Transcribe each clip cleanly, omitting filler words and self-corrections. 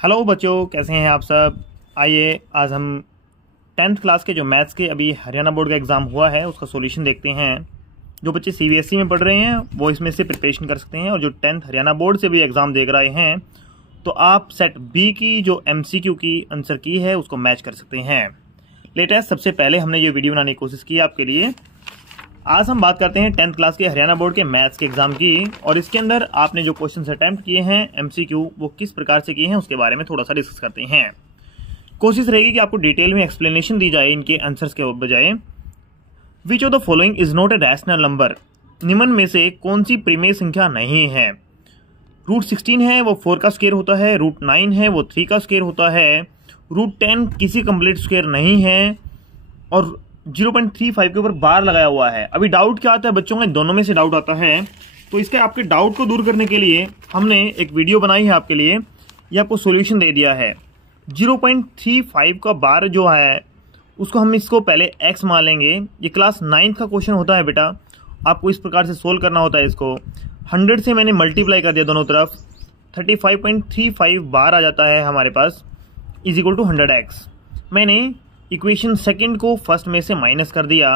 Hello बच्चों, कैसे हैं आप सब। आइए आज हम 10th क्लास के जो मैथ्स के अभी हरियाणा बोर्ड का एग्ज़ाम हुआ है उसका सॉल्यूशन देखते हैं। जो बच्चे सीबीएसई में पढ़ रहे हैं वो इसमें से प्रिपरेशन कर सकते हैं, और जो 10th हरियाणा बोर्ड से भी एग्ज़ाम देख रहे हैं तो आप सेट बी की जो MCQ की आंसर की है उसको मैच कर सकते हैं। लेटेस्ट सबसे पहले हमने ये वीडियो बनाने की कोशिश की आपके लिए। आज हम बात करते हैं 10th क्लास के हरियाणा बोर्ड के मैथ्स के एग्जाम की, और इसके अंदर आपने जो क्वेश्चन अटेम्प्ट किए हैं MCQ वो किस प्रकार से किए हैं उसके बारे में थोड़ा सा डिस्कस करते हैं। कोशिश रहेगी कि आपको डिटेल में एक्सप्लेनेशन दी जाए इनके आंसर्स के बजाय। विच of the following is not a rational number, निम्न में से कौन सी परिमेय संख्या नहीं है। √16 है वो 4 का स्क्वायर होता है, √9 है वो 3 का स्क्वायर होता है, √10 किसी कंप्लीट स्क्वायर नहीं है, और 0.35 के ऊपर बार लगाया हुआ है। अभी डाउट क्या आता है बच्चों का, दोनों में से डाउट आता है। तो इसके आपके डाउट को दूर करने के लिए हमने एक वीडियो बनाई है आपके लिए, ये आपको सॉल्यूशन दे दिया है। 0.35 का बार जो है उसको हम इसको पहले x मान लेंगे। ये क्लास 9th का क्वेश्चन होता है बेटा, आपको इस प्रकार से सोल्व करना होता है। इसको 100 से मैंने मल्टीप्लाई कर दिया दोनों तरफ, 35.35 बार आ जाता है हमारे पास, इज इक्वल टू 100x। मैंने इक्वेशन सेकंड को फर्स्ट में से माइनस कर दिया,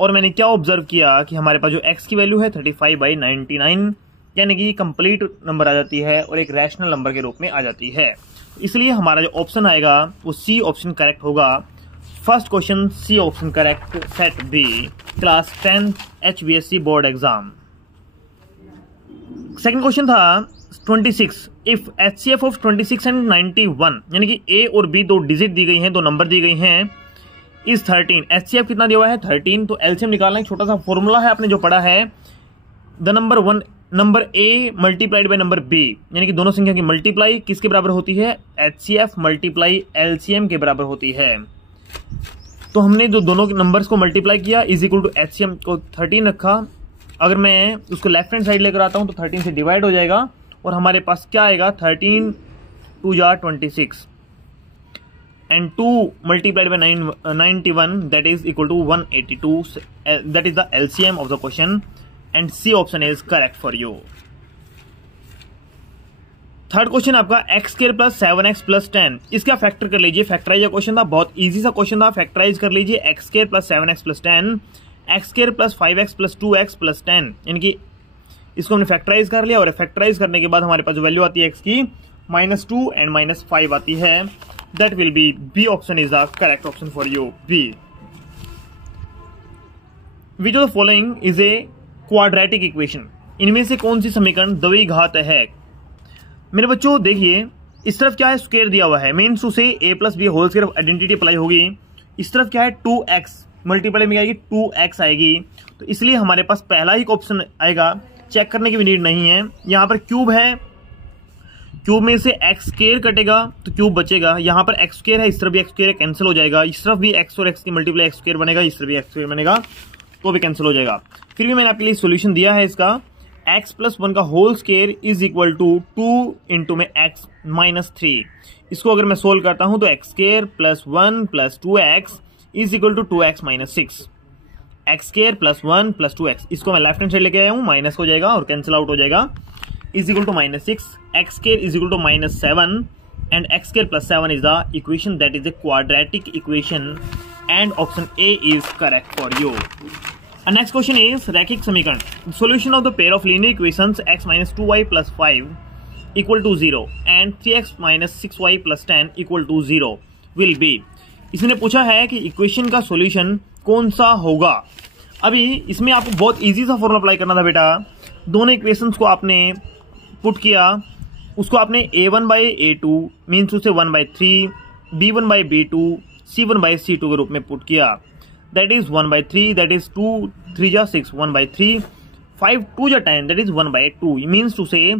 और मैंने क्या ऑब्जर्व किया कि हमारे पास जो x की वैल्यू है 35/99, यानी कि कंप्लीट नंबर आ जाती है और एक रैशनल नंबर के रूप में आ जाती है। इसलिए हमारा जो ऑप्शन आएगा वो सी ऑप्शन करेक्ट होगा। First question C option correct, set B class 10th HBSC board exam. Second question था 26, इफ HCF ऑफ 26 एंड 91, यानी कि A और B दो डिजिट दी गई हैं, दो नंबर दी गई हैं, इज 13। HCF कितना दिया हुआ है 13, तो LCM निकालना एक छोटा सा फॉर्मूला है आपने जो पढ़ा है, the number A multiplied by number B, यानी कि दोनों संख्या की मल्टीप्लाई किसके बराबर होती है, HCF मल्टीप्लाई LCM के बराबर होती है। तो हमने जो दोनों नंबर्स को मल्टीप्लाई किया इज इक्वल टू HCM को 13 रखा। अगर मैं उसको लेफ्ट हैंड साइड लेकर आता हूं तो 13 से डिवाइड हो जाएगा, और हमारे पास क्या आएगा 13 2 जा 26 and 2 multiplied by 91, that is equal to 182। That is the LCM of the question, and C option is correct for you. Third question आपका x² + 7x + 10, इसका फैक्टर कर लीजिए। फैक्टराइज क्वेश्चन था, बहुत इजी सा क्वेश्चन था। फैक्टराइज कर लीजिए x² + 7x + 10, x² + 5x + 2x + 10, यानी कि इसको हमने फैक्टराइज कर लिया, और फैक्टराइज करने के बाद हमारे पास जो वैल्यू आती है x की -2 एंड -5 आती है। That will be B option is the correct option for you, B. Which of the following is a quadratic equation, इनमें से कौन सी समीकरण द्विघात है। मेरे बच्चों देखिए, इस तरफ क्या है स्क्वायर दिया हुआ है, मीन्स उसे a + b whole square identity apply होगी। इस तरफ क्या है 2x, मल्टीप्लाई में आएगी 2x आएगी, तो इसलिए हमारे पास पहला ही ऑप्शन आएगा, चेक करने की भी नीड नहीं है। यहाँ पर क्यूब है, क्यूब में से x² कटेगा तो क्यूब बचेगा, यहाँ पर x² है, इस तरफ भी x² कैंसिल हो जाएगा, इस तरफ भी x और x की मल्टीप्लाई x² बनेगा, इस तरफ भी x² बनेगा तो भी कैंसिल हो जाएगा। फिर भी मैंने आपके लिए सोल्यूशन दिया है इसका, x + 1 का whole square is equal to 2 into में x - 3। इसको अगर मैं सोल्व करता हूं तो x² + 1 + 2x is equal to 2x - 6। x² + 1 + 2x, इसको मैं लेफ्ट हैंड साइड लेके आया हूं, माइनस हो जाएगा और कैंसिल आउट हो जाएगा, is equal to -6। x² is equal to -7, and x² + 7 is the equation that is a quadratic equation, and option A is correct for you. Next question is रैखिक समीकरण, solution of the pair of linear equations x - 2y + 5 equal to 0 and 3x - 6y + 10 equal to 0 will be. इसने पूछा है कि equation का solution कौन सा होगा। अभी इसमें आपको बहुत इजी सा फॉर्मूला अप्लाई करना था बेटा। दोनों इक्वेशंस को आपने पुट किया, उसको आपने a1/a2 मीन्स उसे 1/3, b1/b2, c1/c2 के रूप में पुट किया। दैट इज 1/3, दैट इज 2 3 जा 6, 1/3, 5 2 जा 10, that is 1/2। Means to say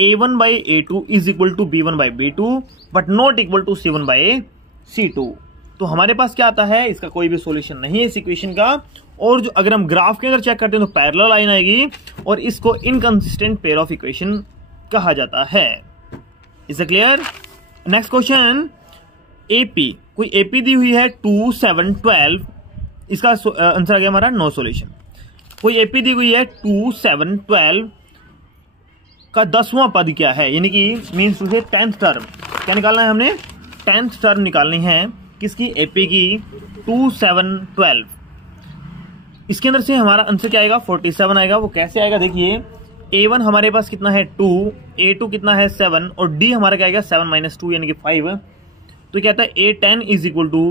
a1/a2 is equal to b1/b2 but not equal to c1/c2। तो हमारे पास क्या आता है, इसका कोई भी सॉल्यूशन नहीं है इस इक्वेशन का। और जो अगर हम ग्राफ के अंदर चेक करते हैं तो पैरेलल लाइन आएगी, और इसको इनकंसिस्टेंट पेयर ऑफ इक्वेशन कहा जाता है। Is it clear. Next question AP, कोई AP दी हुई है 2 7 12, इसका आंसर आ गया हमारा नो सॉल्यूशन। कोई AP दी हुई है 2 7 12 का 10वां पद क्या है, यानी कि मीन्स टू से 10th टर्म, क्या निकालना है हमने, 10th टर्म निकालनी है किसकी, एपी की 2, 7, 12। इसके अंदर से हमारा आंसर क्या आएगा, 47 आएगा। वो कैसे आएगा देखिए, A1 हमारे पास कितना है 2, A2 कितना है 7 और D हमारा क्या आएगा 7 - 2 यानी कि 5। तो क्या आता है A10 is equal to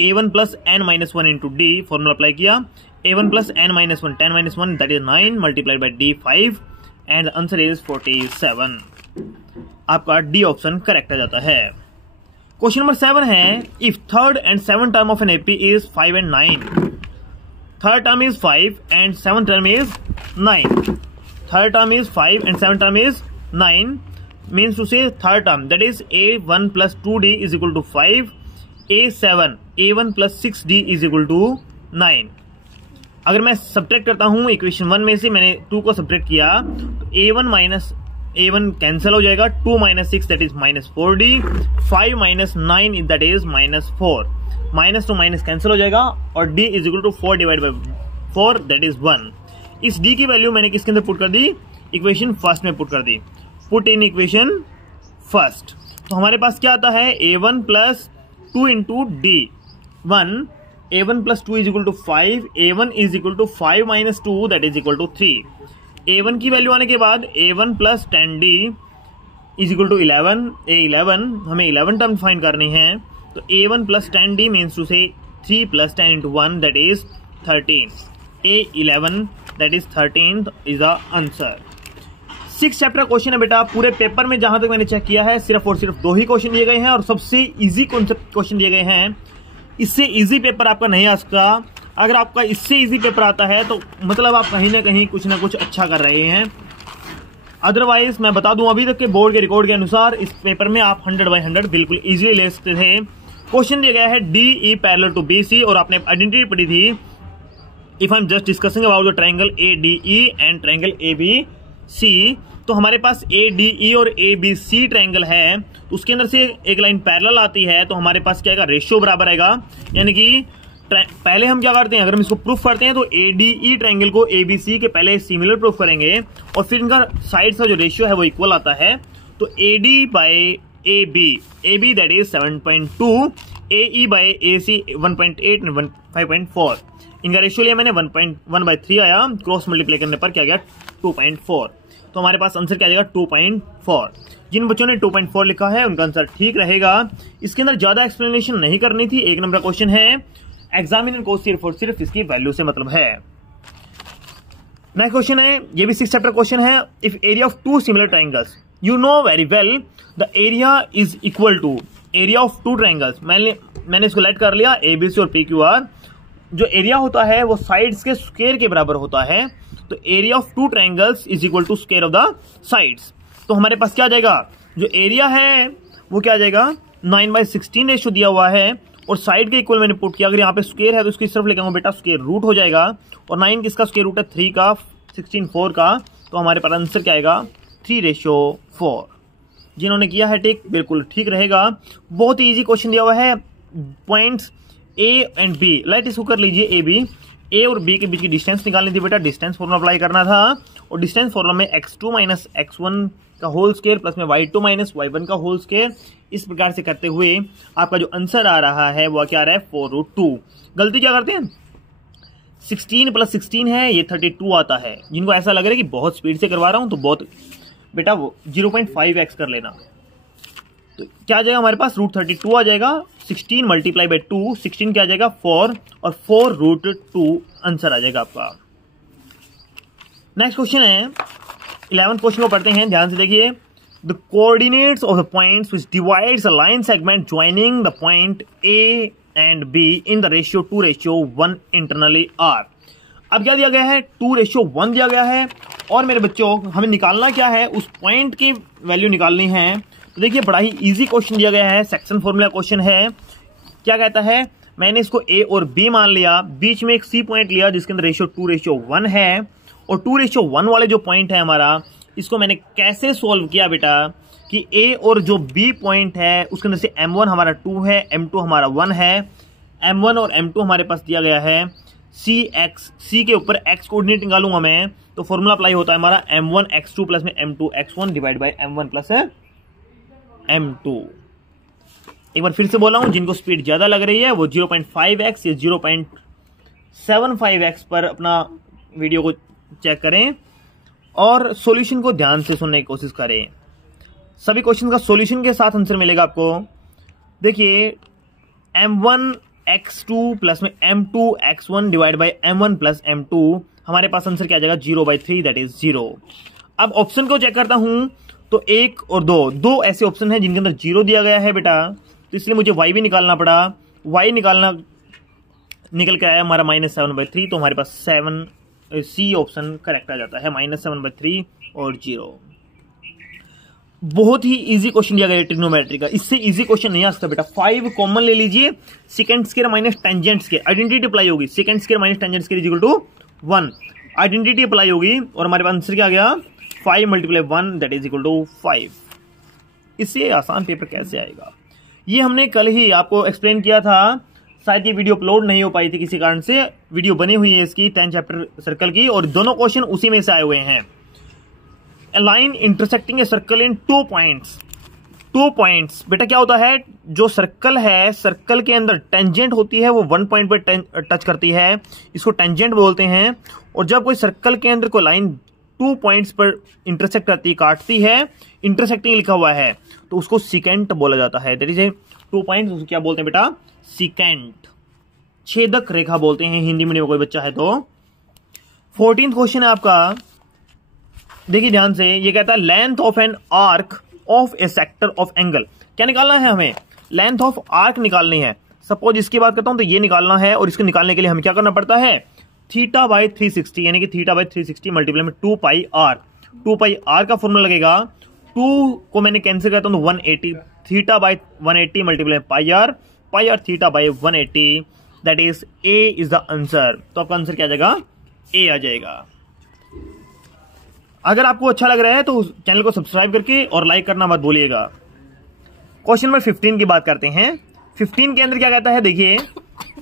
A1 plus n-1 into D, formula apply किया, A1 plus n-1 10 - 1 that is 9 multiplied by D 5 and the answer is 47। आपका डी ऑप्शन करेक्ट आ जाता है। क्वेश्चन नंबर 7 है, if third and 7th term of an AP is 5 and 9, third term is 5 and 7th term is 9, third term is 5 and 7th term is 9, means to say third term that is A1 plus 2D is equal to 5, A1 plus 6D is equal to 9। अगर मैं subtract करता हूं equation 1 में से मैंने 2 को subtract किया तो A1 कैंसिल हो जाएगा, 2 - 6 that is -4D, 5 - 9 that is -4, -2 minus cancel हो जाएगा और D is equal to 4 divide by 4 that is 1। इस D की वैल्यू मैंने किसके अंदर पुट कर दी, इक्वेशन फर्स्ट में पुट कर दी, पुट इन इक्वेशन फर्स्ट। तो हमारे पास क्या आता है, A1 plus 2 into D1, A1 plus 2 is equal to 5, A1 is equal to 5 - 2 that is equal to 3। A1 की वैल्यू आने के बाद A1 plus 10D is equal to 11, A11 हमें 11 टर्म फाइंड करनी है, तो A1 plus 10D means to से 3 plus 10 into 1 that is 13, A11 that is 13 is the answer. 6 chapter question है बेटा, पूरे पेपर में जहां तक मैंने चेक किया है सिर्फ और सिर्फ 2 ही क्वेश्चन दिए गए हैं और सबसे इजी कॉन्सेप्ट क्वेश्चन दिए गए हैं। इससे इजी पेपर आपका नहीं आ सकता। अगर आपका इससे इजी पेपर आता है तो मतलब आप कहीं ना कहीं कुछ ना कुछ अच्छा कर रहे हैं। अदरवाइज मैं बता दूं अभी तक के बोर्ड के रिकॉर्ड के अनुसार इस पेपर में आप 100/100 बिल्कुल इजीली ले सकते थे। क्वेश्चन दिया गया है DE पैरेलल टू BC और आपने आइडेंटिटी पढ़ी थी, if I am just discussing about the triangle ADE and triangle ABC, तो हमारे पास ADE और ABC ट्रायंगल है तो उसके अंदर से एक लाइन पैरेलल आती है तो हमारे पास क्या आएगा, रेशियो बराबर आएगा। यानी कि पहले हम क्या करते हैं, अगर हम इसको प्रूफ करते हैं तो ADE ट्रायंगल को ABC के पहले सिमिलर प्रूफ करेंगे और फिर इनका साइड का जो रेशियो है वो इक्वल आता है। तो AD by AB that is 7.2, AE by AC 1.8 and 5.4, इनका रेशियो लिया मैंने 1/3 आया, क्रॉस मल्टीप्लाई करने पर क्या गया 2.4। तो हमारे पास आंसर क्या आ जाएगा 2.4। जिन बच्चों ने 2.4 लिखा है उनका आंसर ठीक रहेगा। इसके अंदर ज्यादा एक्सप्लेनेशन नहीं करनी थी, 1 नंबर क्वेश्चन है, एग्जामिनर को सिर्फ और सिर्फ इसकी वैल्यू से मतलब है। नेक्स्ट क्वेश्चन है, ये भी 6 चैप्टर क्वेश्चन है, if area of 2 similar triangles you know very well the area is equal to area of 2 triangles. मैंने इसको लेट कर लिया ABC और PQR। जो एरिया होता है वो साइड्स के स्क्वायर के बराबर होता है, तो area of 2 triangles is equal to square of the sides. तो हमारे पास क्या आ जाएगा, जो एरिया है वो क्या आ जाएगा 9/16 रेशियो दिया हुआ है और साइड के इक्वल मैंने पुट किया। अगर यहाँ पे स्क्वायर है तो इसकी सिर्फ लेकर बेटा स्क्वायर रूट हो जाएगा और 9 किसका स्क्वायर रूट है 3 का, 16 4 का, तो हमारे पास आंसर क्या आएगा 3:4। जिन्होंने किया है टिक बिल्कुल ठीक रहेगा। बहुत ही इजी क्वेश्चन दिया हुआ है, points A and B, light इसको कर लीजिए AB, A और B के बीच की डिस्टेंस निकालनी थी बेटा, डिस्टेंस फॉर्मूला अप्लाई करना था और डिस्टेंस फॉर्मूला में x2 माइनस x1 का होल स्क्वायर प्लस में y2 माइनस y1 का होल स्क्वायर, इस प्रकार से करते हुए आपका जो आंसर आ रहा है वो क्या आ रहा है 4√2। गलती क्या करते हैं, 16 + 16 है ये 32 आता है। जिनको ऐसा लग रहा है कि बहुत स्पीड से करवा रहा हूं तो बहुत बेटा वो 0.5x कर लेना। तो क्या आ जाएगा हमारे पास √32 आ जाएगा, 16 × 2, 16 क्या आ जाएगा 4 और 4√2 आंसर आ जाएगा आपका। नेक्स्ट क्वेश्चन है 11th क्वेश्चन को पढ़ते हैं, ध्यान से देखिए। The coordinates of the points which divides a line segment joining the point A and B in the ratio 2:1 internally are. अब क्या दिया गया है 2:1 दिया गया है और मेरे बच्चों हमें निकालना क्या है, उस पॉइंट की वैल्यू निकालनी है। तो देखिए बड़ा ही इजी क्वेश्चन दिया गया है, सेक्शन फॉर्मूला क्वेश्चन है। क्या कहता है, मैंने इसको A और B मान लिया, बीच में एक C पॉइंट लिया जिसके अंदर रेशियो 2:1 है और 2:1 वाले जो पॉइंट है हमारा, इसको मैंने कैसे सोल्व किया बेटा कि A और जो B पॉइंट है उसके अंदर से M1 हमारा 2 है, M2 हमारा 1 है, M1 और M2 हमारे पास दिया गया है C के ऊपर X कोऑर्डिनेट निकालूंगा मैं, तो फॉर्मूला अप्लाई होता है हमारा M1 x2 प्लस में M2 x1 divide by M1 plus m2। एक बार फिर से बोला हूं, जिनको स्पीड ज्यादा लग रही है वो 0.5x या 0.75x पर अपना वीडियो को चेक करें और सॉल्यूशन को ध्यान से सुनने की कोशिश करें। सभी क्वेश्चन का सॉल्यूशन के साथ आंसर मिलेगा आपको। देखिए m1x2 प्लस में m2x1 divide by m1 plus m2, हमारे पास आंसर क्या आ जाएगा 0/3 दैट इज 0। अब ऑप्शन को चेक करता हूं तो 1 और 2 ऐसे ऑप्शन हैं जिनके अंदर 0 दिया गया है बेटा, तो इसलिए मुझे y भी निकालना पड़ा। y निकालना निकल के आया हमारा -7/3, तो हमारे पास 7C ऑप्शन करेक्ट आ जाता है, -7/3 और 0। बहुत ही इजी क्वेश्चन दिया गया है ट्रिग्नोमेट्री का, इससे इजी क्वेश्चन नहीं आ सकता बेटा। 5 कॉमन ले लीजिए, second square minus tangent square, identity apply होगी, second square minus tangent square equal to 1, identity apply होगी और हमारे पास आंसर क्या आ गया 5 × 1 दैट इज इक्वल टू 5। इससे आसान पेपर कैसे आएगा, ये हमने कल ही आपको एक्सप्लेन किया था, शायद ये वीडियो अपलोड नहीं हो पाई थी किसी कारण से। वीडियो बनी हुई है इसकी 10 चैप्टर सर्कल की और दोनों क्वेश्चन उसी में से आए हुए हैं। A line intersecting a circle in 2 points। 2 points बेटा क्या होता है, जो सर्कल है सर्कल के अंदर टेंजेंट होती है वो 1 पॉइंट पर टच करती है, इसको टेंजेंट बोलते हैं। और जब कोई सर्कल के अंदर कोई लाइन 2 पॉइंट्स पर इंटरसेक्ट करती है, काटती है, इंटरसेक्टिंग लिखा हुआ है, तो उसको सिकेंट बोला जाता है। दैट इज ए 2 पॉइंट्स, उसको क्या बोलते हैं बेटा सिकेंट, छेदक रेखा बोलते हैं हिंदी मीडियम कोई बच्चा है तो। 14th क्वेश्चन है आपका, देखिए ध्यान से, ये कहता है length of an arc of A sector of angle. क्या निकालना है हमें, लेंथ ऑफ आर्क निकालनी है। सपोज इसकी बात करता हूं तो ये निकालना है, और इसको निकालने के लिए हमें क्या करना पड़ता है θ/360, यानी कि θ/360 मल्टीप्लाई में 2πr। 2πr का फॉर्मूला लगेगा, 2 को मैंने कैंसिल करता हूं तो 180, θ/180 multiply πr, πr θ/180 that is a is the answer. तो आपका आंसर क्या आ जाएगा, ए आ जाएगा। अगर आपको अच्छा लग रहा है तो चैनल को सब्सक्राइब करके और लाइक करना मत भूलिएगा। क्वेश्चन नंबर 15 की बात करते हैं। 15 के अंदर क्या कहता है, देखिए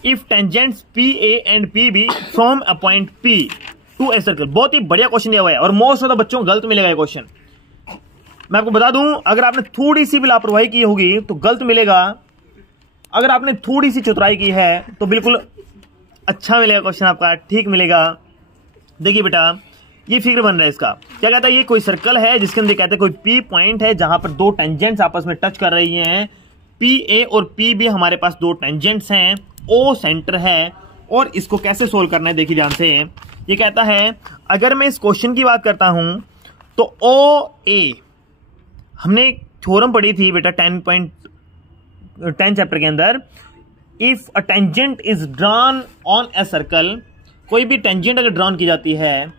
if tangents PA and PB from a point P to a circle. बहुत ही बढ़िया क्वेश्चन दिया हुआ है और मोस्ट ऑफ द बच्चों को गलत मिलेगा ये क्वेश्चन। मैं आपको बता दूं, अगर आपने थोड़ी सी भी लापरवाही की होगी तो गलत मिलेगा, अगर आपने थोड़ी सी चतुराई की है तो बिल्कुल अच्छा मिलेगा क्वेश्चन आपका, ठीक मिलेगा। देखिए बेटा ये फिगर बन रहा है इसका, क्या कहता है, ये कोई सर्कल है जिसके अंदर कहते हैं कोई P पॉइंट है जहां पर 2 टेंजेंट्स आपस में टच कर रही हैं। PA और PB हमारे पास 2 टेंजेंट्स हैं, O सेंटर है, और इसको कैसे सोल्व करना है देखिए ध्यान से। ये कहता है, अगर मैं इस क्वेश्चन की बात करता हूं तो OA, हमने थ्योरम पढ़ी थी बेटा 10 चैप्टर के अंदर, if a tangent is drawn on a circle, कोई भी टेंजेंट अगर ड्रॉन की जाती है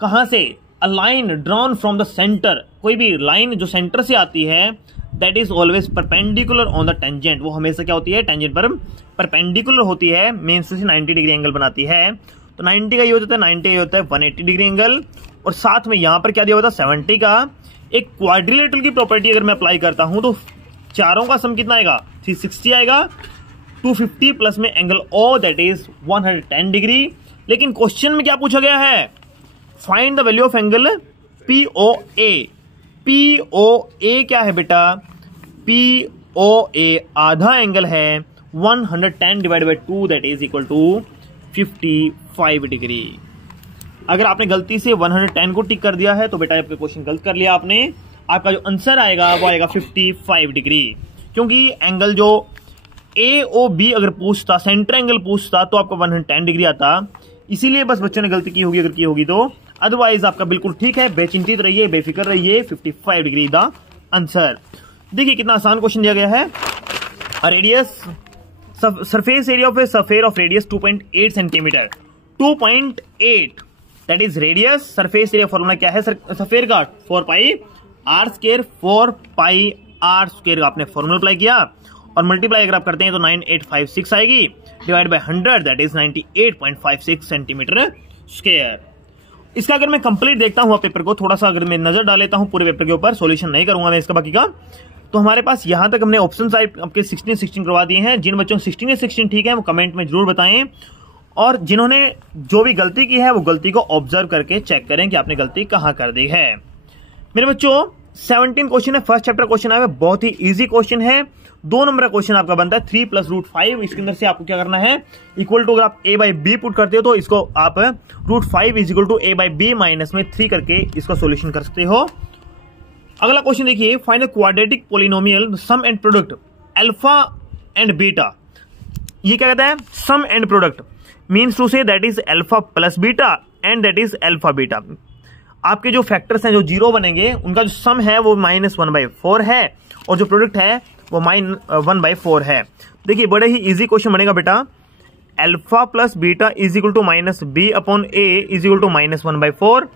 कहां से, a line drawn from the centre, कोई भी लाइन जो सेंटर से आती है, that is always perpendicular on the tangent, वो हमेशा क्या होती है टेंजेंट पर परपेंडिकुलर होती है, मेन से 90 डिग्री एंगल बनाती है। तो 90 का ये होता है, 90 ये होता है 180 डिग्री एंगल, और साथ में यहां पर क्या दिया होता है 70 का। एक क्वाड्रिलेटरल की प्रॉपर्टी अगर मैं अप्लाई करता हूं तो चारों का सम कितना आएगा 360 आएगा, 250 प्लस में angle O that is 110 degree. लेकिन क्वेश्चन में क्या पूछा गया है, find the value of angle POA। POA क्या है बेटा, POA आधा एंगल है 110 divide by 2 that is equal to 55 degree. अगर आपने गलती से 110 को टिक कर दिया है तो बेटा आपका क्वेश्चन गलत कर लिया आपने, आपका जो आंसर आएगा वो आएगा 55 डिग्री, क्योंकि एंगल जो AOB अगर पूछता, सेंटर एंगल पूछता तो आपका 110 डिग्री आता, इसीलिए बस बच्चों ने गलती की होगी अगर की होगी तो, अदरवाइज आपका बिल्कुल ठीक है। बेचिंतित रहिए, बेफिक्र रहिए, 55 डिग्री द आंसर। देखिए कितना आसान क्वेश्चन दिया गया है। Radius, surface area of A sphere of radius 2.8 centimetre, 2.8 that is radius. Surface area formula क्या है स्फीयर का, 4πr², 4πr² आपने फॉर्मूला अप्लाई किया और मल्टीप्लाई अगर आप करते हैं तो 9856 आएगी, divide by 100 that is 98.56 centimetre square. इसका अगर मैं कंप्लीट देखता हूं पेपर को, थोड़ा सा अगर मैं नजर डाल लेता हूं पूरे पेपर के ऊपर, सॉल्यूशन नहीं करूंगा मैं इसका बाकी का, तो हमारे पास यहां तक हमने ऑप्शन साइड आपके 16 करवा दिए हैं। जिन बच्चों 16 ठीक है वो कमेंट में जरूर बताएं, और जिन्होंने जो भी गलती की है वो गलती को ऑब्जर्व करके चेक करें कि आपने गलती कहां कर दी है। मेरे बच्चों 17 क्वेश्चन है, फर्स्ट चैप्टर क्वेश्चन आया, बहुत ही इजी क्वेश्चन है। 2 नंबर का क्वेश्चन आपका बनता है 3 + √5। इसके अंदर से आपको क्या करना है, इक्वल टू, अगर आप a/b पुट करते हो तो इसको आप √5 = a/b माइनस में 3 करके इसका सोल्यूशन कर सकते हो। अगला क्वेश्चन देखिए, find the quadratic polynomial sum and product alpha and beta. ये क्या कहता है, sum and product means to say that is alpha plus beta and that is alpha beta. आपके जो फैक्टर्स हैं जो 0 बनेंगे उनका जो सम है वो -1/4 है और जो प्रोडक्ट है वो -1/4 है। देखिए बड़े ही इजी क्वेश्चन बनेगा बेटा, alpha plus beta is equal to -b/a is equal to -1/4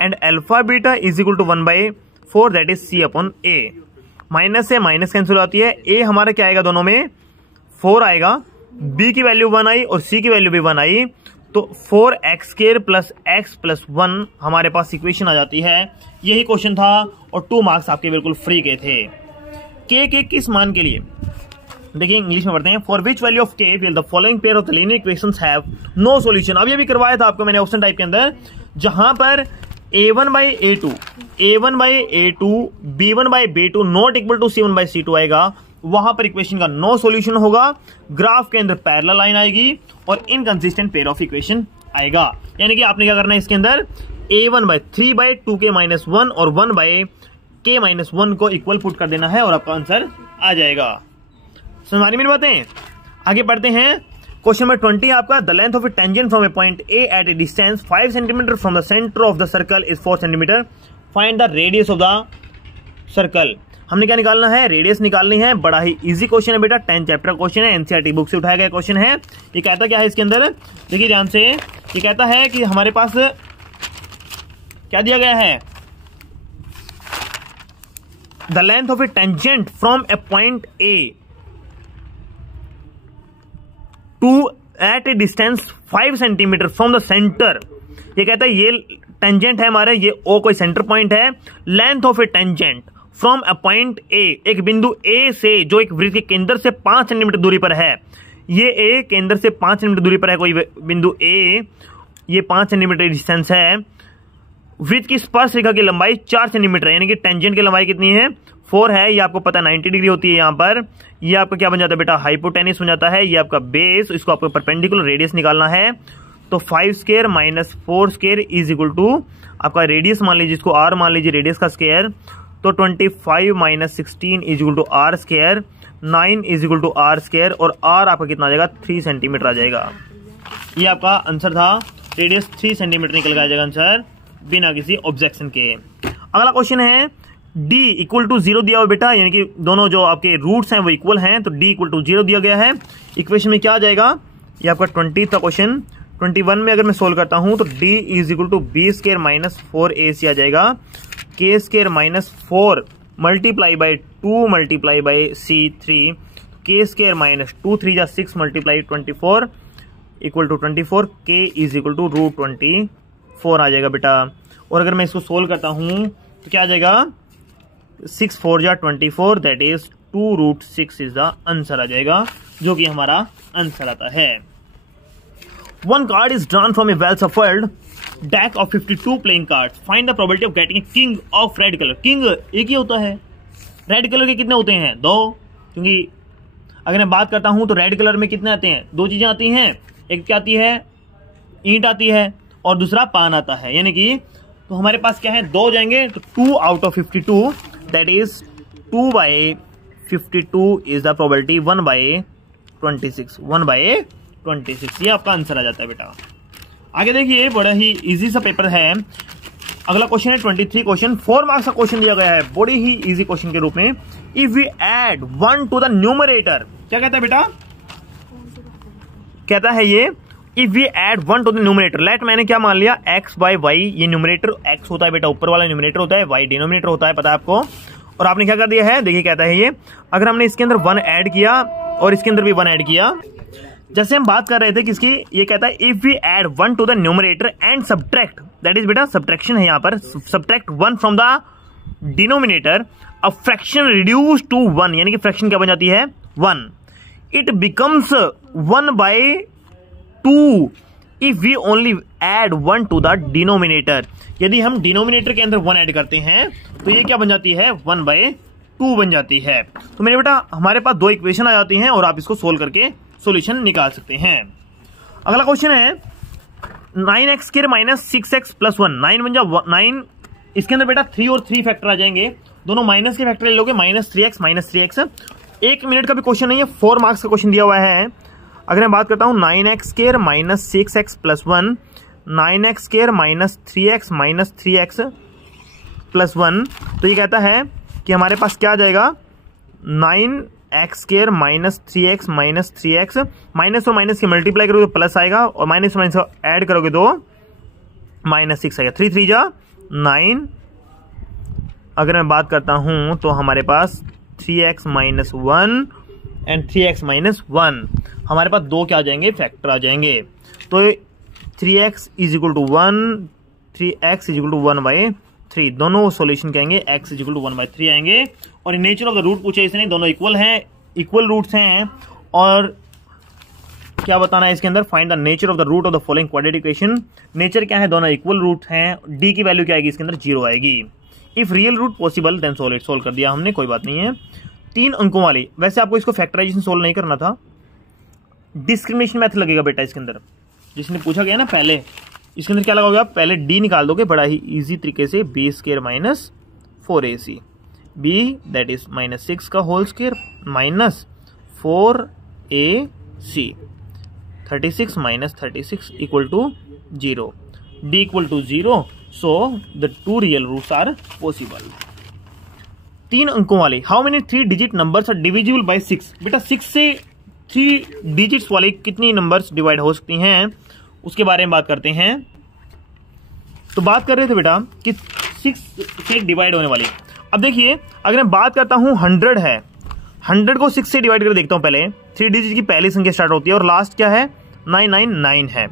and alpha beta is equal to 1/4 that is c/a। Minus से माइनस कैंसिल आती है, a हमारा क्या आएगा, दोनों में 4 आएगा, b की वैल्यू 1 आई और c की वैल्यू भी 1 आई, तो 4x² + x + 1 हमारे पास इक्वेशन आ जाती है। यही क्वेश्चन था और 2 मार्क्स आपके बिल्कुल फ्री के थे। k के किस मान के लिए, देखिए इंग्लिश में पढ़ते हैं, for which value of k will the following pair of the linear equations have no solution. अब ये भी करवाया था आपको मैंने ऑप्शन टाइप के अंदर, जहां पर a1/a2 b1/b2 not equal to c1/c2 आएगा, वहां पर इक्वेशन का नो सॉल्यूशन होगा। ग्राफ के अंदर पैरेलल लाइन आएगी और इनकंसिस्टेंट पेयर ऑफ इक्वेशन आएगा। यानी कि आपने क्या करना है, इसके अंदर a1/3/2k-1 और 1/k-1 को इक्वल पुट कर देना है और आपका आंसर आ जाएगा। समझ मेरी बातें, आगे बढ़ते हैं। क्वेश्चन नंबर 20 आपका, the length of a tangent from a point A at a distance 5 centimetre from the centre of the circle is 4 centimetre, find the radius of the circle. हमने क्या निकालना है, रेडियस निकालनी है। बड़ा ही इजी क्वेश्चन है बेटा, 10 चैप्टर क्वेश्चन है, एनसीईआरटी बुक से उठाया गया क्वेश्चन है। ये कहता क्या है इसके अंदर, देखिए ध्यान से, ये कहता है कि हमारे पास क्या दिया गया है, the length of a tangent from a point A to at a distance 5 centimetre from the centre. ये कहता है ये टेंजेंट है हमारे, ये ओ कोई सेंटर पॉइंट है, length of a tangent from a point A, एक बिंदु ए से जो एक वृत्त के केंद्र से 5 सेंटीमीटर दूरी पर है। ये ए केंद्र से 5 सेंटीमीटर दूरी पर है कोई बिंदु ए, ये 5 सेंटीमीटर डिस्टेंस है। वृत्त की स्पर्श रेखा की लंबाई 4 सेंटीमीटर है, यानी कि टेंजेंट की लंबाई कितनी है, 4 है। ये आपको पता है 90 डिग्री होती है यहाँ पर। ये आपका क्या बन जाता है बेटा, हाइपोटेनिस बन जाता है। ये आपका बेस, इसको आपको परपेंडिकुलर रेडियस निकालना है। तो 5² - 4² इज इक्वल टू आपका रेडियस मान लीजिए, इसको r मान लीजिए, रेडियस का स्क्वायर, तो 25 - 16 is equal to r², 9 is equal to r² और r आपका कितना आ जाएगा, 3 सेंटीमीटर आ जाएगा। ये आपका आंसर था, रेडियस 3 सेंटीमीटर निकल के आ जाएगा आंसर बिना किसी ऑब्जेक्शन के। अगला क्वेश्चन है, d = 0 दिया हुआ बेटा, यानी कि दोनों जो आपके रूट्स हैं वो इक्वल हैं, तो d = 0 दिया गया है। इक्वेशन में क्या आ जाएगा, ये आपका 20 था क्वेश्चन। 21 में अगर मैं सोल्व करता हूं तो d = b² - 4ac आ जाएगा, k² - 4 × 2 × c3, k² - 2 3 × 6 × 24 = 24, k = √24 आ जाएगा बेटा। और अगर मैं इसको सोल्व करता हूं तो क्या आ जाएगा, 6 4 × 24 that is 2√6 is the answer आ जाएगा, जो कि हमारा आंसर आता है। One card is drawn from a well shuffled deck of 52 playing cards. Find the probability of getting a king of red color. King एक ही होता है, रेड कलर के कितने होते हैं, 2, क्योंकि अगर मैं बात करता हूं तो रेड कलर में कितने आते हैं, 2 चीजें आती हैं, एक क्या आती है, ईंट आती है और दूसरा पान आता है, यानी कि तो हमारे पास क्या है, 2 जाएंगे, तो 2 out of 52 that is 2/52 is the probability, 1/26, 1/26, ये आपका आंसर आ जाता है बेटा। आगे देखिए, बड़ा ही इजी सा पेपर है। अगला क्वेश्चन है 23 क्वेश्चन, 4 मार्क्स का क्वेश्चन दिया गया है, बड़ी ही इजी क्वेश्चन के रूप में। If we add 1 to the numerator, क्या कहता है बेटा, कहता है ये if we add 1 to the numerator, let मैंने क्या मान लिया, x/y, ये न्यूमरेटर x होता है बेटा, ऊपर वाला न्यूमरेटर होता है, y डिनोमिनेटर होता है, पता है आपको। और आपने क्या कर दिया है, देखिए कहता है ये, अगर हमने इसके अंदर 1 ऐड किया और इसके अंदर भी 1 ऐड किया, जैसे हम बात कर रहे थे किसकी, ये कहता है if we add 1 to the numerator and subtract, that is बेटा सब्ट्रैक्शन है यहाँ पर, subtract 1 from the denominator, a fraction reduce to 1, यानी कि फ्रैक्शन क्या बन जाती है, 1, it becomes 1/2 if we only add 1 to the denominator, यदि हम डिनोमिनेटर के अंदर 1 ऐड करते हैं तो ये क्या बन जाती है, 1/2 बन जाती है। तो मेरे बेटा हमारे पास 2 इक्वेशन आ जाती हैं और आप इसको सोल्व करके सॉल्यूशन निकाल सकते हैं। अगला क्वेश्चन है 9x² - 6x + 1, 9 बन जा 9, इसके अंदर बेटा 3 और 3 फैक्टर आ जाएंगे, दोनों माइनस के फैक्टर ले लोगे, -3x -3x। 1 मिनट का भी क्वेश्चन नहीं है, 4 मार्क्स का क्वेश्चन दिया हुआ है। अगर मैं बात करता हूं 9x² - 6x + 1, 9x² - 3x - 3x + 1, तो ये कहता है कि हमारे पास क्या आ जाएगा, 9x² - 3x - 3x, माइनस और माइनस की मल्टीप्लाई करोगे तो प्लस आएगा, और माइनस माइनस ऐड करोगे तो -6 आएगा। 3 3 जा 9। अगर मैं बात करता हूं तो हमारे पास 3x - 1 एंड 3x - 1, हमारे पास 2 क्या आ जाएंगे, फैक्टर आ जाएंगे। तो 3x = 1, 3x = 1/3, दोनों सॉल्यूशन कहेंगे x = 1/3 आएंगे। और नेचर ऑफ द रूट पूछे इसने, दोनों इक्वल हैं, इक्वल रूट्स हैं। और क्या बताना है इसके अंदर, find the nature of the root of the following quadratic equation. Nature क्या है, दोनों इक्वल रूट हैं, d की वैल्यू क्या आएगी इसके अंदर, 0 आएगी। If real root possible then solve it, solve कर दिया हमने, कोई बात नहीं है। 3 अंकों वाली, वैसे आपको इसको फैक्टराइजेशन सोल्व नहीं करना था, डिस्क्रिमिनेशन मेथड लगेगा बेटा इसके अंदर, जिसने पूछा गया ना पहले, इसके अंदर क्या लगाओगे आप, पहले d निकाल दोगे बड़ा ही इजी तरीके से, b² - 4ac, b that is -6 का whole square -4ac, 36 - 36 = 0, d = 0, so the 2 real roots are possible। 3 अंकों वाले, how many 3 digit numbers are divisible by 6, बेटा 6 से 3 डिजिट्स वाली कितनी नंबर्स डिवाइड हो सकती हैं, उसके बारे में बात करते हैं। तो बात कर रहे थे बेटा कि 6 से डिवाइड होने वाली। अब देखिए अगर मैं बात करता हूं 100 है, 100 को 6 से डिवाइड करके देखता हूं, पहले 3 डिजिट की पहली संख्या स्टार्ट होती है और लास्ट क्या है, 999 है।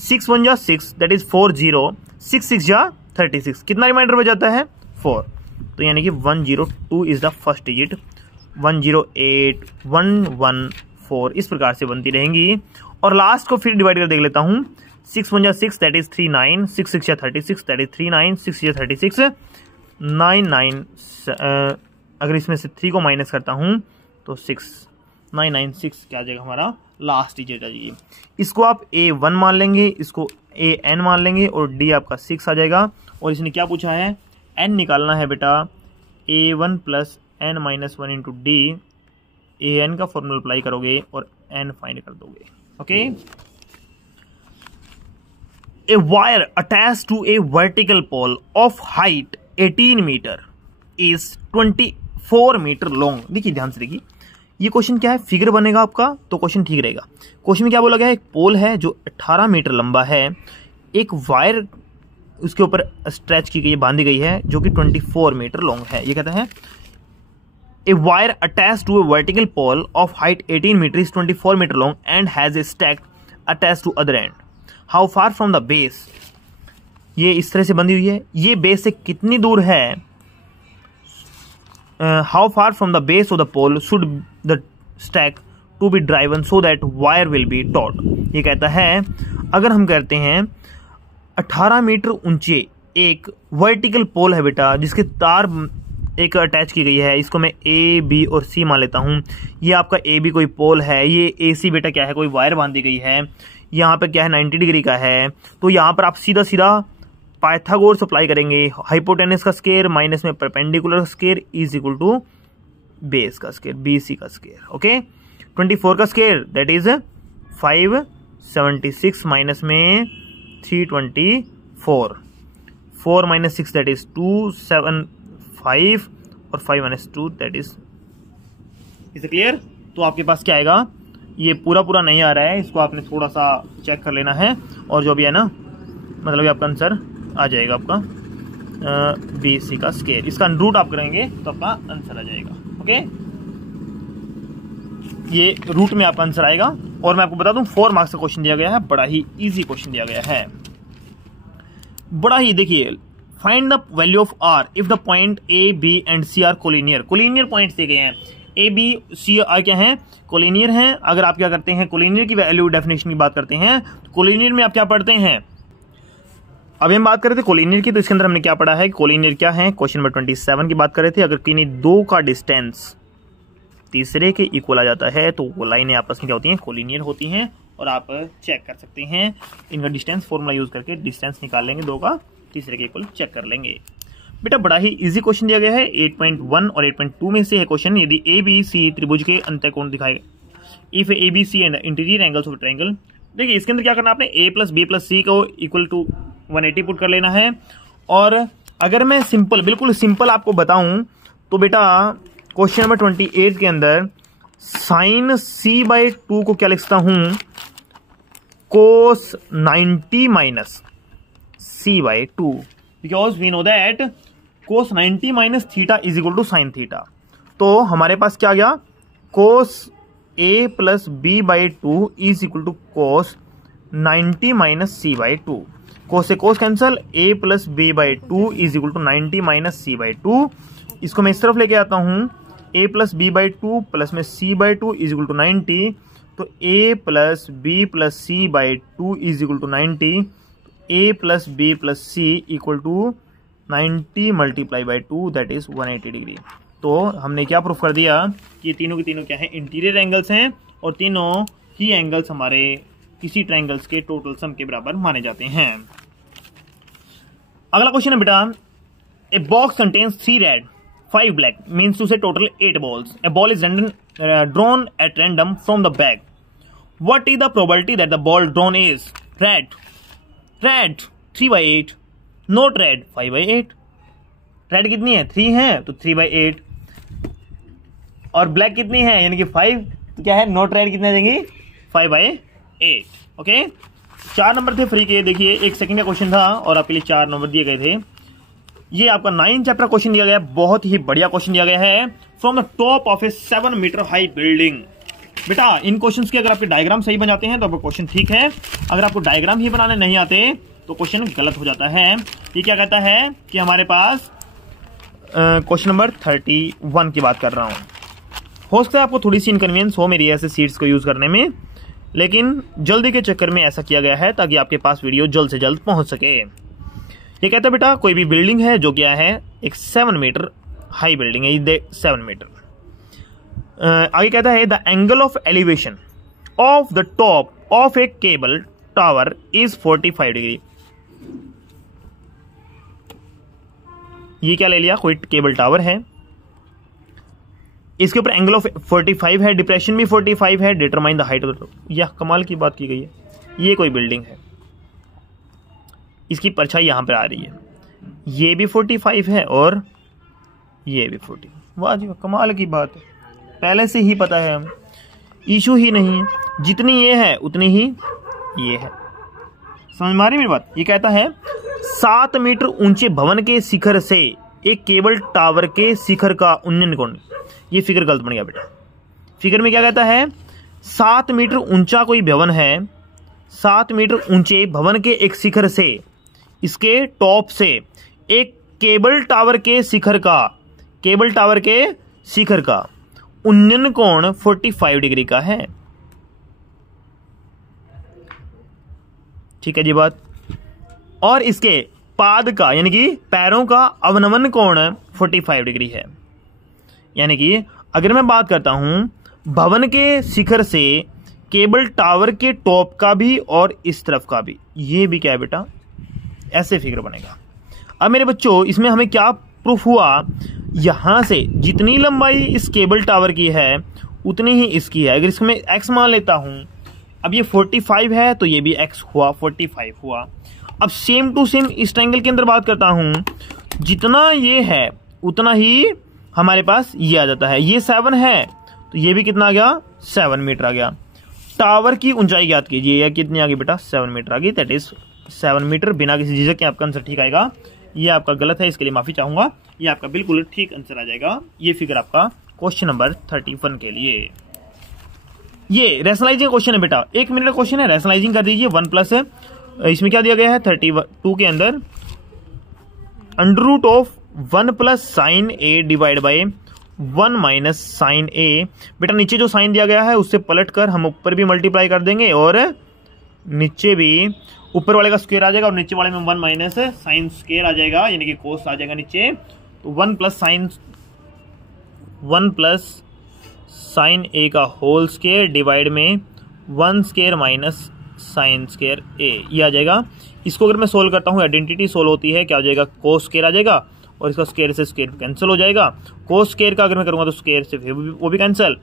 6 1 जा 6 दैट इज 40, 6 6 जा 36, कितना रिमाइंडर बच जाता है, 4। तो यानी कि 102 इज द फर्स्ट डिजिट, 108 114 इस प्रकार से बनती रहेंगी। और लास्ट को फिर डिवाइड कर देख लेता हूं, 6 1 जा 6 दैट इज 39, 6 6 जा 36 दैट इज 39, 6 6 जा 36 99, अगर इसमें से 3 को माइनस करता हूं तो 6 996 क्या आ जाएगा, हमारा लास्ट डिजिट आ जाएगी। इसको आप A1 मान लेंगे, इसको AN मान लेंगे और D आपका 6 आ जाएगा। और इसने क्या पूछा है, N निकालना है बेटा, A1 + N - 1 × D, AN का फॉर्मूला अप्लाई करोगे और N फाइंड कर दोगे। Okay, A wire attached to a vertical pole of height 18 metre is 24 metre long. देखिए ध्यान से देखिए, ये क्वेश्चन क्या है, फिगर बनेगा आपका तो क्वेश्चन ठीक रहेगा। क्वेश्चन में क्या बोला गया है, एक पोल है जो 18 मीटर लंबा है, एक वायर उसके ऊपर स्ट्रेच की गई, बांधी गई है, जो कि 24 मीटर लॉन्ग है। ये कहता है a wire attached to a vertical pole of height 18 metre is 24 metre long and has a stake attached to other end, how far from the base. ये इस तरह से बंधी हुई है, ये बेस से कितनी दूर है, how far from the base of the pole should the stake to be driven so that wire will be taut. ये कहता है अगर हम कहते हैं 18 मीटर ऊंचे एक वर्टिकल पोल है बेटा, जिसके तार एक अटैच की गई है, इसको मैं ए बी और सी मान लेता हूं। ये आपका ए बी कोई पोल है, ये ए सी बेटा क्या है, कोई वायर बांधी गई है, यहाँ पे क्या है 90 डिग्री का है। तो यहाँ पर आप सीधा सीधा पाइथागोरस अप्लाई करेंगे, हाइपोटेनस का स्क्वायर माइनस में परपेंडिकुलर का square is equal to base का स्क्वायर, बी सी का स्क्वायर। ओके, 24 का स्क्वायर दैट इज 576 माइनस में 324, 4 - 6 दैट इज 275 और 5 - 2 दैट इज क्लियर। तो आपके पास क्या आएगा, ये पूरा पूरा नहीं आ रहा है, इसको आपने थोड़ा सा चेक कर लेना है, और जो भी है ना, मतलब आपका आंसर आ जाएगा आपका बी सी का स्क्वायर। इसका रूट आप करेंगे तो आपका आंसर आ जाएगा। ओके, ये रूट में आपका आंसर आएगा। और मैं आपको बता दूं 4 मार्क्स का क्वेश्चन दिया गया है, बड़ा ही इजी क्वेश्चन दिया गया है, बड़ा ही। देखिए, find the value of r if the point A B and C are collinear. Collinear points दिए गए हैं, ए बी सी क्या है, कोलिनियर हैं। अगर आप क्या करते हैं, कोलिनियर की वैल्यू डेफिनेशन की बात करते हैं, तो कोलिनियर में आप क्या पढ़ते हैं, अभी हम बात कर रहे थे कोलिनियर की, तो इसके अंदर हमने क्या पढ़ा है, कोलिनियर क्या है, क्वेश्चन नंबर 27 की बात कर रहे थे। अगर किन्हीं दो का डिस्टेंस तीसरे के इक्वल आ जाता है तो वो लाइनें आपस में क्या होती हैं, कोलिनियर होती हैं। और आप चेक कर सकते हैं इनका डिस्टेंस फॉर्मूला यूज करके डिस्टेंस निकाल लेंगे, दो का तीसरे के इक्वल चेक कर लेंगे। बेटा बड़ा ही इजी क्वेश्चन दिया गया है, 8.1 और 8.2 में से है क्वेश्चन। यदि ए बी सी त्रिभुज के अंतःकोण दिखाएगा, if A B C and interior angles of triangle. देखिए इसके अंदर क्या करना, आपने A plus B plus C को इक्वल टू 180 पुट कर लेना है। और अगर मैं सिंपल, बिल्कुल सिंपल आपको बताऊं तो बेटा क्वेश्चन नंबर 28 के अंदर साइन सी बाई 2 को क्या लिख सकता हूं, cos 90 minus c by 2, because we know that cos 90 minus theta is equal to sine theta. तो हमारे पास क्या आ गया, cos a plus b by 2 is equal to cos 90 minus c by 2। Cos से cos cancel, a plus b by 2 is equal to 90 minus c by 2। इसको मैं इस तरफ लेके आता हूं, a plus b by 2 plus में c by 2 is equal to 90। तो a plus B plus c by 2 is equal to 90। A plus B plus c equal to 90 multiply by 2 that is 180 degree. तो हमने क्या proof कर दिया कि ये तीनों के तीनों क्या है, इंटीरियर एंगल्स हैं, और तीनों ही एंगल्स हमारे किसी ट्रायंगल्स के टोटल सम के बराबर माने जाते हैं। अगला क्वेश्चन है बेटा, a box contains 3 red 5 black means to say total 8 balls. A ball is drawn at random from the bag. What is the probability that the ball drawn is red? Red 3/8. Not red 5/8. Red कितनी है, 3 है तो 3/8। और black कितनी है यानी कि 5, तो क्या है, नॉट रेड कितने देंगी, 5/8। ओके, 4 नंबर थे फ्री के। देखिए 1 सेकंड का क्वेश्चन था और आपके लिए 4 नंबर दिए गए थे। ये आपका 9 चैप्टर क्वेश्चन दिया गया है, बहुत ही बढ़िया क्वेश्चन दिया गया है। From the top of a 7 metre high building. बेटा इन क्वेश्चंस के अगर आपके डायग्राम सही बन जाते हैं तो आपका क्वेश्चन ठीक है, अगर आपको डायग्राम ही बनाने नहीं आते तो क्वेश्चन गलत हो जाता है। ये क्या कहता है कि हमारे पास क्वेश्चन नंबर 31 की बात कर रहा हूं। हो सकता है आपको थोड़ी सी इनकन्वीनियंस हो मेरी ऐसे सीट्स को यूज करने में, लेकिन जल्दी के चक्कर में ऐसा किया गया है ताकि आपके पास वीडियो जल्द से जल्द पहुंच सके। ये कहता है बेटा कोई भी बिल्डिंग है जो क्या है, एक 7 मीटर हाई बिल्डिंग है, ये 7 मीटर। आगे कहता है the angle of elevation of the top of A cable tower is 45 degree. ये क्या ले लिया, कोई केबल टावर है, इसके ऊपर एंगल ऑफ 45 है, डिप्रेशन भी 45 है, determine the height of the, यह कमाल की बात की गई है। ये कोई बिल्डिंग है, इसकी परछाई यहां पर आ रही है, ये भी 45 है और ये भी 40। वाह जी कमाल की बात है, पहले से ही पता है, हम इशू ही नहीं, जितनी ये है उतनी ही ये है। समझ में आ रही मेरी बात। ये कहता है 7 मीटर ऊंचे भवन के शिखर से एक केबल टावर के शिखर का उन्नयन कोण। ये फिगर गलत बन गया बेटा। फिगर में क्या कहता है, 7 मीटर ऊंचा कोई भवन है, 7 मीटर ऊंचे भवन के एक शिखर से, इसके टॉप से एक केबल टावर के शिखर का, केबल टावर के शिखर का उन्नयन कोण 45 डिग्री का है। ठीक है जी बात। और इसके पाद का यानी कि पैरों का अवनमन कोण 45 डिग्री है। यानी कि अगर मैं बात करता हूं भवन के शिखर से केबल टावर के टॉप का भी और इस तरफ का भी, ये भी क्या है बेटा, ऐसे फिगर बनेगा। अब मेरे बच्चों इसमें हमें क्या प्रूफ हुआ, यहां से जितनी लंबाई इस केबल टावर की है उतनी ही इसकी है। अगर इसमें x मान लेता हूं, अब ये 45 है तो ये भी x हुआ, 45 हुआ। अब सेम टू सेम इस ट्रायंगल के अंदर बात करता हूं, जितना ये है उतना ही हमारे पास ये आ जाता है। ये 7 है तो ये भी कितना आ गया, 7 मीटर आ गया। टावर की ऊंचाई ज्ञात कीजिए, कितनी आ गई बेटा, 7 मीटर आ गई, दैट इज 7 मीटर। बिना किसी झिझक के आपका आंसर ठीक आएगा। ये आपका गलत है, इसके लिए माफी चाहूंगा। ये आपका बिल्कुल ठीक आंसर आ जाएगा। ये फिगर आपका क्वेश्चन नंबर 31 के लिए। ये रेशनलाइजिंग क्वेश्चन है बेटा, 1 मिनट का क्वेश्चन है, रेशनलाइजिंग कर दीजिए। 1 प्लस है, इसमें क्या दिया गया है 32 के अंदर under root of 1 plus sine a divide by 1 minus sine a. बेटा नीचे जो साइन दिया गया है उससे पलट कर हम ऊपर भी मल्टीप्लाई कर देंगे और नीचे भी ऊपर वाले का स्क्वायर आ जाएगा और नीचे वाले में 1 माइनस साइन स्क्वायर आ जाएगा, यानी कि कोस आ जाएगा नीचे। तो 1 प्लस साइन ए का होल स्क्वायर डिवाइड में 1 स्क्वायर माइनस साइन स्क्वायर ए, ये आ जाएगा। इसको अगर मैं सोल्व करता हूँ, आइडेंटिटी सोल्व होती है, क्या हो जाएगा, कोस स्क्वायर आ जाएगा और इसका स्क्वायर से स्क्वायर कैंसिल हो जाएगा। कोस स्क्वायर का अगर मैं करूँगा तो स्क्वायर से वो भी कैंसिल।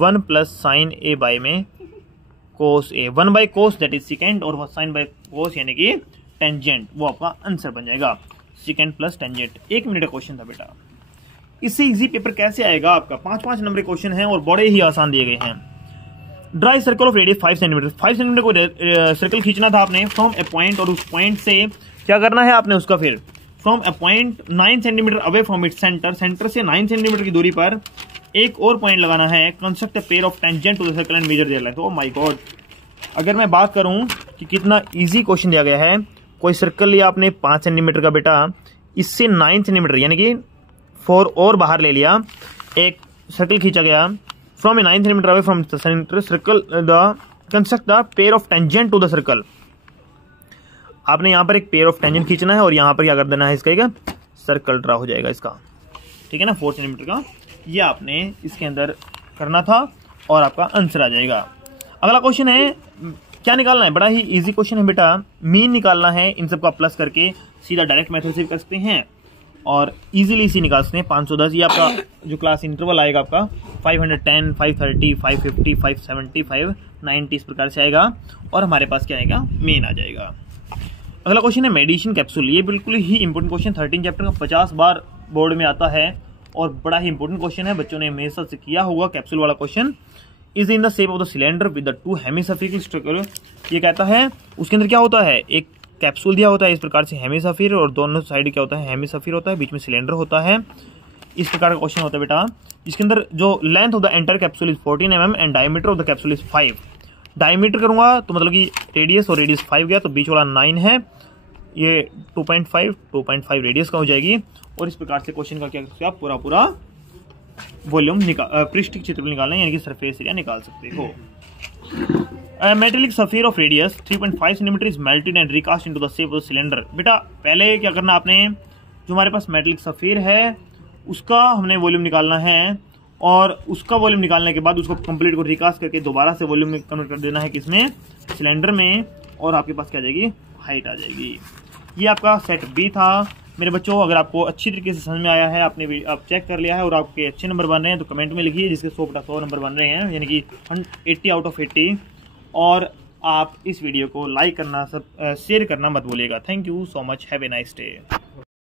1 प्लस साइन ए बाय में कोस ए, 1 by cos that is second, और साइन बाय कोस यानी कि टेंजेंट, वो आपका आंसर बन जाएगा, सेकेंड प्लस टेंजेंट। 1 मिनट का क्वेश्चन था बेटा। इससे इजी पेपर कैसे आएगा आपका? 5-5 नंबर के क्वेश्चन हैं और बड़े ही आसान दिए गए हैं। Dry circle of radius 5 centimetre, 5 centimetre को सर्कल खींचना था आपने फ्रॉम ए पॉइंट, और उस पॉइंट से क्या करना है आपने उसका, फिर from a point 9 centimetre away from its centre, centre से 9 सेंटीमीटर की दूरी पर एक और पॉइंट लगाना है। Construct a pair of tangent to the circle and measure their length. Oh my god, अगर मैं बात करूं कि कितना इजी क्वेश्चन दिया गया है। कोई सर्कल लिया आपने 5 सेंटीमीटर का बेटा, इससे 9 सेंटीमीटर यानी कि 4 और बाहर ले लिया, एक सर्कल खींचा गया from a 9 centimetre away from the centre circle, the construct the pair of tangent to the circle. आपने यहाँ पर एक पेयर ऑफ टेंजेंट खींचना है और यहाँ पर क्या कर देना है, इसका एक सर्कल ड्रा हो जाएगा इसका, ठीक है ना, 4 सेंटीमीटर का। ये आपने इसके अंदर करना था और आपका आंसर आ जाएगा। अगला क्वेश्चन है, क्या निकालना है, बड़ा ही इजी क्वेश्चन है बेटा। मीन निकालना है, इन सबका प्लस करके सीधा डायरेक्ट मेथड से कर सकते हैं और इजीली इसी निकाल सकते हैं। 510 ये आपका जो क्लास इंटरवल आएगा आपका 510, 530, 550, 570, 590 इस प्रकार से आएगा और हमारे पास क्या आएगा, मेन आ जाएगा। अगला क्वेश्चन है मेडिसिन कैप्सूल। ये बिल्कुल ही इंपॉर्टेंट क्वेश्चन, 13 चैप्टर का 50 बार बोर्ड में आता है और बड़ा ही इंपॉर्टेंट क्वेश्चन है, बच्चों ने हमेशा से किया होगा। कैप्सूल वाला question is in the shape of the cylinder with the 2 hemispherical structure. ये कहता है उसके अंदर क्या होता है, एक कैप्सूल दिया होता है इस प्रकार से हेमिस्फीयर, और दोनों साइड क्या होता है, हेमिस्फीयर होता है, बीच में सिलेंडर होता है। इस प्रकार का क्वेश्चन होता है बेटा, जिसके अंदर जो length of the entire capsule is 14 mm and diameter of the capsule is 5। Diameter करूंगा तो मतलब कि रेडियस, और रेडियस 5 गया तो बीच वाला 9 है, ये 2.5 रेडियस का हो जाएगी। और इस प्रकार से क्वेश्चन का क्या करते हो आप, पूरा वॉल्यूम पृष्ठ क्षेत्रफल निकालना है, यानी कि सरफेस एरिया निकाल सकते हो। Metallic sphere of radius 3.5 centimetre is melted and recast into the shape of the cylinder. बेटा पहले क्या करना आपने, जो हमारे पास मेटेलिक सफीर है उसका हमने वॉल्यूम निकालना है, और उसका वॉल्यूम निकालने के बाद उसको कंप्लीट को रिकास्ट करके दोबारा से वॉल्यूम में कन्वर्ट कर देना है, किसमें, सिलेंडर में, और आपके पास क्या आ जाएगी, हाइट आ जाएगी। ये आपका सेट बी था मेरे बच्चों। अगर आपको अच्छी तरीके से समझ में आया है, आपने आप चेक कर लिया है और आपके अच्छे नंबर बन रहे हैं तो कमेंट में लिखिए, जिसके 100 नंबर बन रहे हैं, यानी कि 80 आउट ऑफ 80। और आप इस वीडियो को लाइक करना, सब शेयर करना मत भूलिएगा। Thank you so much, have a nice day.